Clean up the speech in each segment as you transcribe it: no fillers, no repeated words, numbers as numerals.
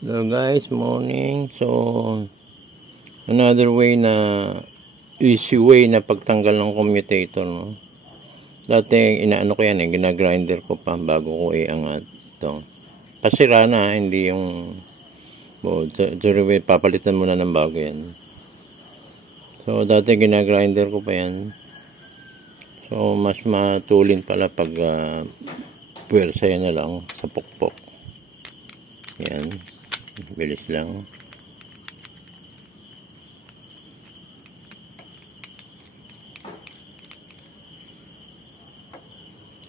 Hello guys, morning. So, another way na easy way na pagtanggal ng commutator, no? Dati inaano ko yan, ginagrinder ko pa bago ko iangat ito. Pasira na, hindi yung papalitan mo na ng bago yan. So, dati ginagrinder ko pa yan. So, mas matulin pala pag puwersa yan na lang sa pukpok. Yan. Bilis lang.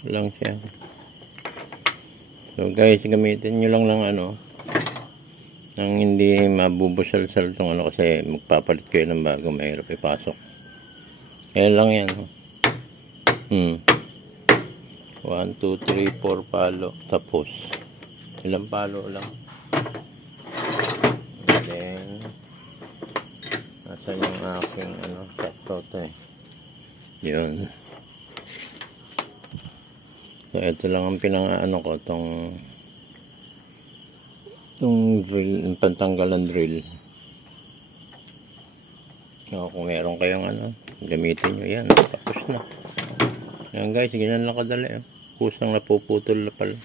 Lang siya. So guys, gamitin nyo lang ng nang hindi mabubusal-sal itong kasi magpapalit kayo ng bago, mahirap ipasok. Ayan lang yan. 1, 2, 3, 4 palo. Tapos ilang palo lang. And then nasa yung aking sakto to yun. So ito lang ang ko tong drill, yung pantanggalan drill. So kung meron kayong gamitin nyo yan. Tapos na. Yan guys, ganyan lang kadali. Kusang napuputol na pala.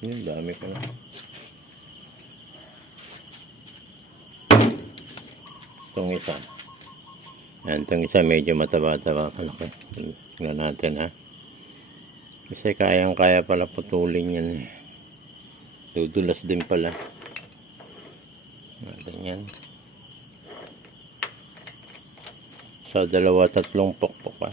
Yun, dami ko na. Itong isa. Yan, itong isa medyo mataba-taba. Malaki. Tingnan natin Kasi kayang-kaya pala putulin yan. Dudulas din pala. Ganyan. Sa 2-3 pokpok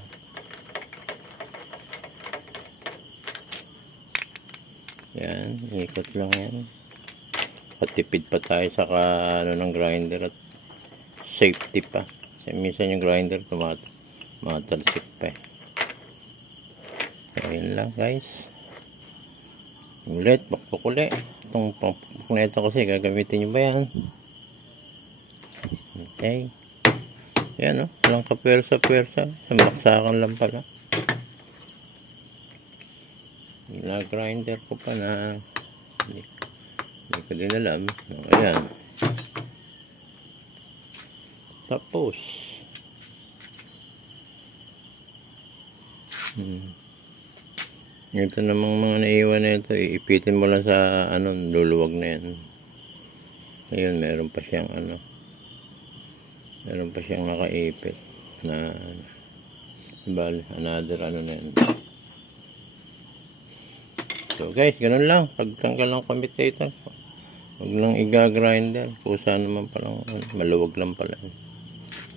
Yan, ikot lang yan. Patipid pa tayo sa ng grinder at safety pa. Kasi minsan yung grinder tumatalsik pa Ayun lang guys. Ulit, pokpok ulit. Itong pokpok na ito kasi gagamitin nyo ba yan? Okay. Yan walang kapwersa-pwersa. Sambaksakan lang pala. Grinder ko pa na hindi ko din alam. Ayan. Tapos ito namang mga naiwan na ito, ipitin mo lang sa luluwag na yan. Ayun, meron pa siyang nakaipit na another na yan. So guys, ganun lang. Pagtanggal ng commutator, huwag lang iga-grinder. Kusa naman palang maluwag lang pala.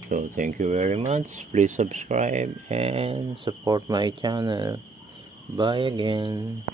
So thank you very much. Please subscribe and support my channel. Bye again.